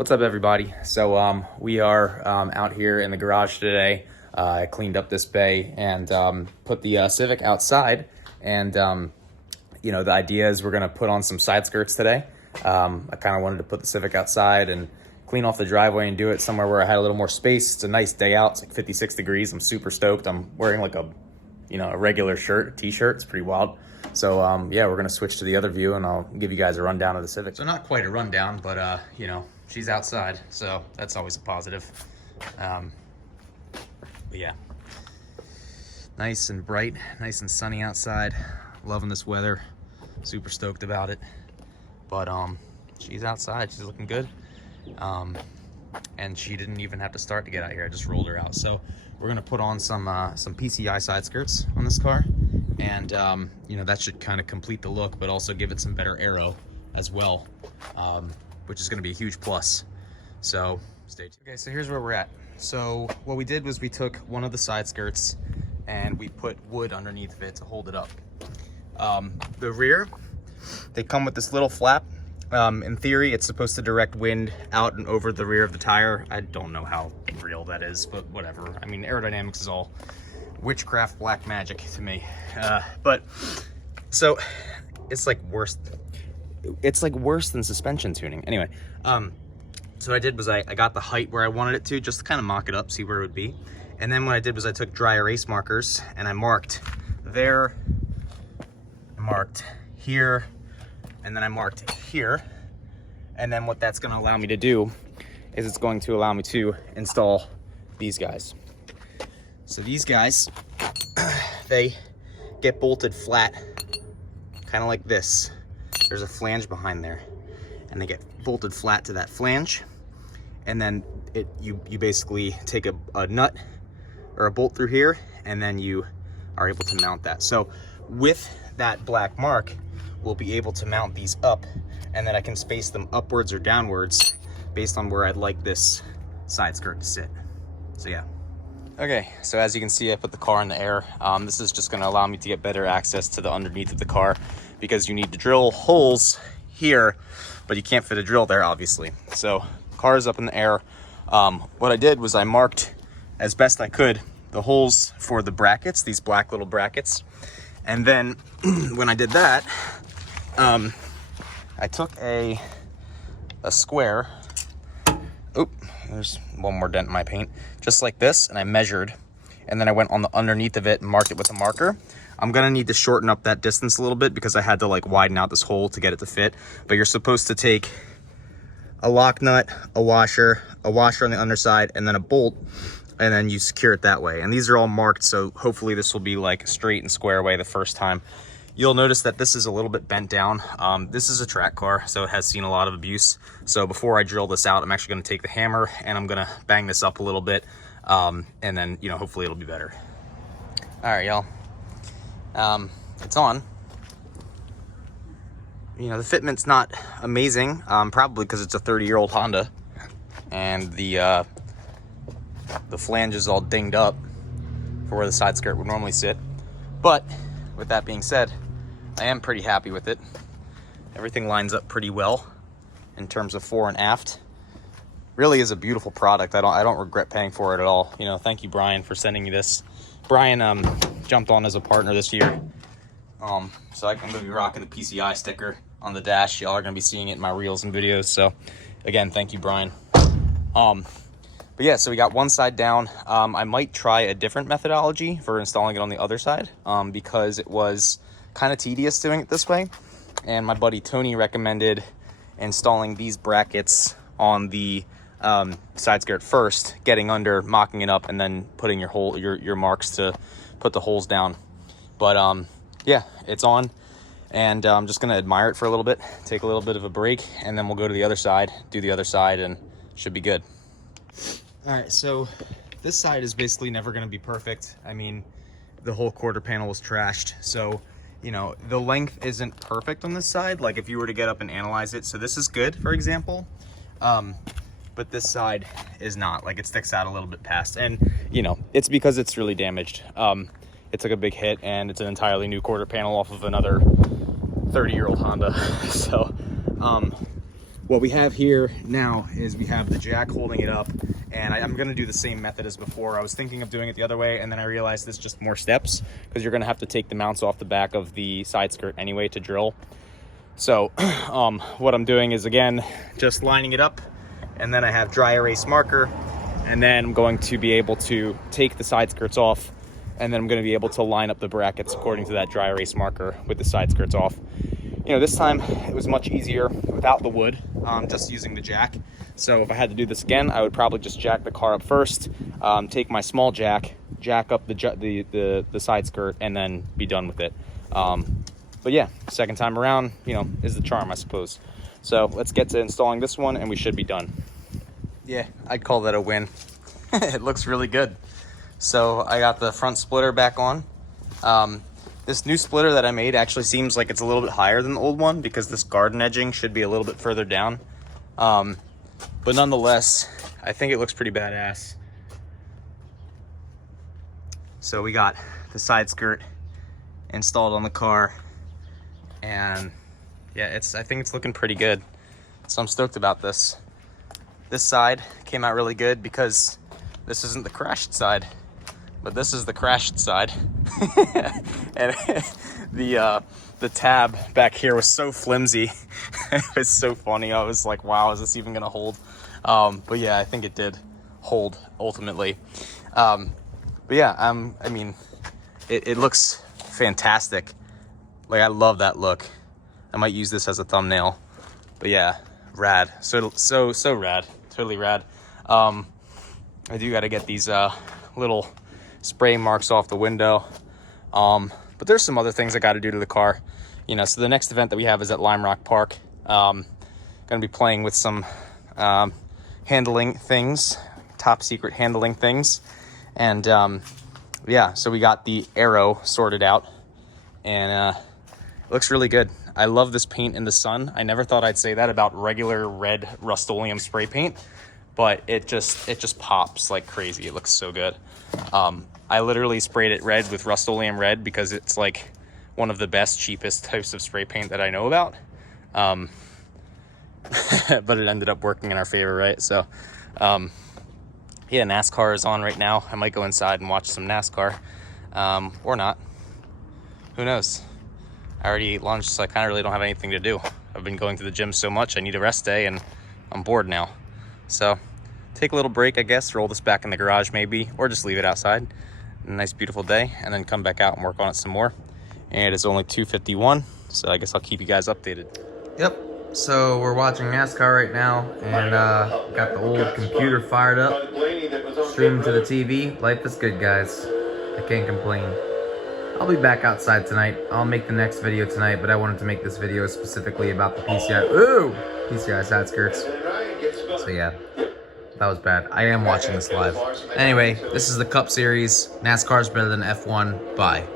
What's up, everybody? So we are out here in the garage today. I cleaned up this bay and put the Civic outside. And the idea is we're gonna put on some side skirts today. I kind of wanted to put the Civic outside and clean off the driveway and do it somewhere where I had a little more space. It's a nice day out. It's like 56 degrees. I'm super stoked. I'm wearing like a regular shirt, a t-shirt. It's pretty wild. So yeah, we're gonna switch to the other view and I'll give you guys a rundown of the Civic. So not quite a rundown, but she's outside, so that's always a positive. But yeah, nice and bright, nice and sunny outside. Loving this weather, super stoked about it. But she's outside, she's looking good. And she didn't even have to start to get out here. I just rolled her out. So we're gonna put on some PCI side skirts on this car, and that should kind of complete the look, but also give it some better aero as well, which is gonna be a huge plus. So stay tuned. Okay, so here's where we're at. So what we did was we took one of the side skirts and we put wood underneath of it to hold it up. The rear, they come with this little flap. In theory, it's supposed to direct wind out and over the rear of the tire. I don't know how real that is, but whatever. I mean, aerodynamics is all witchcraft black magic to me. But so it's like worse. It's like worse than suspension tuning. Anyway, so what I did was I got the height where I wanted it to, just to kind of mock it up, see where it would be. And then what I did was I took dry erase markers and I marked there, I marked here, and then I marked here. And then what that's going to allow me to do is it's going to allow me to install these guys. So these guys, they get bolted flat, kind of like this. There's a flange behind there, and they get bolted flat to that flange. And then you basically take a nut or a bolt through here, and then you are able to mount that. So with that black mark, we'll be able to mount these up, and then I can space them upwards or downwards based on where I'd like this side skirt to sit. So yeah. Okay, so as you can see, I put the car in the air. This is just gonna allow me to get better access to the underneath of the car, because you need to drill holes here, but you can't fit a drill there, obviously. So car is up in the air. What I did was I marked as best I could the holes for the brackets, these black little brackets. And then when I did that, I took a square. Oop, there's one more dent in my paint. Just like this, and I measured. And then I went on the underneath of it and marked it with a marker. I'm gonna need to shorten up that distance a little bit because I had to like widen out this hole to get it to fit. But you're supposed to take a lock nut, a washer on the underside, and then a bolt, and then you secure it that way. And these are all marked, so hopefully this will be like straight and square away the first time. You'll notice that this is a little bit bent down. This is a track car, so it has seen a lot of abuse. So before I drill this out, I'm actually gonna take the hammer and I'm gonna bang this up a little bit, and then hopefully it'll be better. All right, y'all. It's on. The fitment's not amazing, probably because it's a 30-year-old Honda, and the flange is all dinged up for where the side skirt would normally sit. But with that being said, I am pretty happy with it. Everything lines up pretty well in terms of fore and aft. Really is a beautiful product. I don't regret paying for it at all. Thank you, Brian, for sending me this. Brian jumped on as a partner this year. So I'm gonna be rocking the PCI sticker on the dash. Y'all are gonna be seeing it in my reels and videos. So again, thank you, Brian. But yeah, so we got one side down. I might try a different methodology for installing it on the other side, because it was kind of tedious doing it this way. And my buddy Tony recommended installing these brackets on the side skirt first, getting under, mocking it up, and then putting your marks to put the holes down. But yeah, it's on, and I'm just gonna admire it for a little bit, take a little bit of a break, and then we'll go to the other side, do the other side, and should be good. All right, so this side is basically never gonna be perfect. I mean, the whole quarter panel was trashed, so the length isn't perfect on this side, like if you were to get up and analyze it. So this is good, for example, but this side is not. Like, it sticks out a little bit past, and it's because it's really damaged. It took a big hit, and it's an entirely new quarter panel off of another 30-year-old Honda. So what we have here now is we have the jack holding it up, and I'm going to do the same method as before. I was thinking of doing it the other way, and then I realized there's just more steps because you're going to have to take the mounts off the back of the side skirt anyway to drill. So what I'm doing is, again, just lining it up, and then I have dry erase marker, and then I'm going to be able to take the side skirts off, and then I'm going to be able to line up the brackets according to that dry erase marker with the side skirts off. You know, this time it was much easier without the wood, just using the jack. So if I had to do this again, I would probably just jack the car up first, take my small jack up the side skirt, and then be done with it. But yeah, second time around, you know, is the charm, I suppose. So let's get to installing this one, and we should be done. Yeah, I'd call that a win. It looks really good. So I got the front splitter back on. This new splitter that I made actually seems like it's a little bit higher than the old one because this garden edging should be a little bit further down. But nonetheless, I think it looks pretty badass. So we got the side skirt installed on the car, and yeah, I think it's looking pretty good. So I'm stoked about this. This side came out really good because this isn't the crashed side, but this is the crashed side. And the tab back here was so flimsy. It was so funny. I was like, wow, is this even gonna hold? But yeah, I think it did hold ultimately. But yeah, I mean, it looks fantastic. Like, I love that look. I might use this as a thumbnail. But yeah, rad. So rad. Totally rad. I do got to get these little spray marks off the window. But there's some other things I got to do to the car. You know, so the next event that we have is at Lime Rock Park. Going to be playing with some handling things, top secret handling things. And yeah, so we got the arrow sorted out, and it looks really good. I love this paint in the sun. I never thought I'd say that about regular red Rust-Oleum spray paint, but it just pops like crazy. It looks so good. I literally sprayed it red with Rust-Oleum red because it's like one of the best, cheapest types of spray paint that I know about. But it ended up working in our favor, right? So yeah, NASCAR is on right now. I might go inside and watch some NASCAR, or not. Who knows? I already ate lunch, so I kind of really don't have anything to do. I've been going to the gym so much, I need a rest day, and I'm bored now. So take a little break, I guess, roll this back in the garage maybe, or just leave it outside. A nice, beautiful day, and then come back out and work on it some more. And it's only 2:51, so I guess I'll keep you guys updated. Yep, so we're watching NASCAR right now, and got the old computer fired up, streaming to the TV. Life is good, guys. I can't complain. I'll be back outside tonight. I'll make the next video tonight, but I wanted to make this video specifically about the PCI side skirts. So yeah, that was bad. I am watching this live. Anyway, this is the Cup Series. NASCAR's better than F1. Bye.